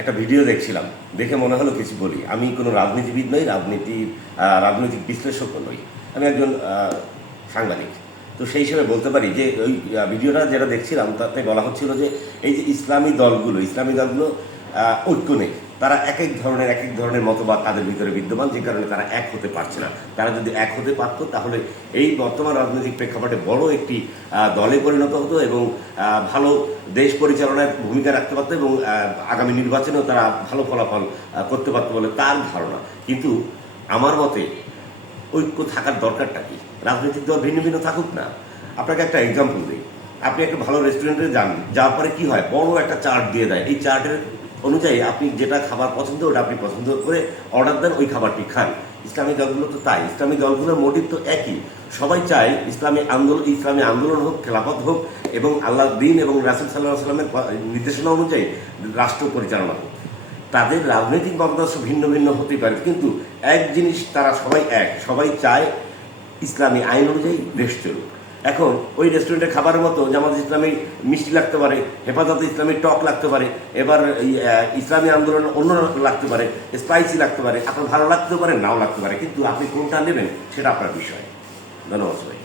একটা ভিডিও দেখছিলাম, দেখে মনে হলো কিছু বলি। আমি কোনো রাজনীতিবিদ নই, রাজনৈতিক বিশ্লেষকও নই, আমি একজন সাংবাদিক। তো সেই হিসেবে বলতে পারি যে ওই ভিডিওটা যেটা দেখছিলাম তাতে বলা হচ্ছিল যে এই যে ইসলামী দলগুলো ঐক্য নেই, তারা এক এক ধরনের মতবাদ তাদের ভিতরে বিদ্যমান, যে কারণে তারা এক হতে পারছে না। তারা যদি এক হতে পারতো তাহলে এই বর্তমান রাজনৈতিক প্রেক্ষাপটে বড় একটি দলে পরিণত হতো এবং ভালো দেশ পরিচালনায় ভূমিকা রাখতে পারতো এবং আগামী নির্বাচনেও তারা ভালো ফলাফল করতে পারতো বলে তার ধারণা। কিন্তু আমার মতে ঐক্য থাকার দরকারটা কি? রাজনৈতিক দল ভিন্ন ভিন্ন থাকুক না। আপনাকে একটা এক্সাম্পল দিই। আপনি একটা ভালো রেস্টুরেন্টে যান, যাওয়ার পরে কি হয়, বড় একটা চার্ট দিয়ে দেয়। এই চার্টের অনুযায়ী আপনি যেটা খাবার পছন্দ ওটা আপনি পছন্দ করে অর্ডার দেন, ওই খাবারটি খান। ইসলামী দলগুলো তো তাই। ইসলামী দলগুলোর মোটিভ তো একই। সবাই চায় ইসলামী আন্দোলন হোক, খেলাফত হোক এবং আল্লাহ দিন এবং রাসূল সাল্লাল্লাহু আলাইহি ওয়াসাল্লামের নির্দেশনা অনুযায়ী রাষ্ট্র পরিচালনা হোক। তাদের রাজনৈতিক মতাদর্শ ভিন্ন ভিন্ন হতে পারে, কিন্তু এক জিনিস তারা সবাই এক, সবাই চায় ইসলামী আইন অনুযায়ী দেশ চলুক। এখন ওই রেস্টুরেন্টের খাবারের মতো জামাত ইসলামী মিষ্টি লাগতে পারে, হেফাজতে ইসলামী টক লাগতে পারে, এবার ইসলামী আন্দোলন অন্য লাগতে পারে, স্পাইসি লাগতে পারে, আপনার ভালো লাগতে পারে, নাও লাগতে পারে, কিন্তু আপনি কোনটা নেবেন সেটা আপনার বিষয়। ধন্যবাদ।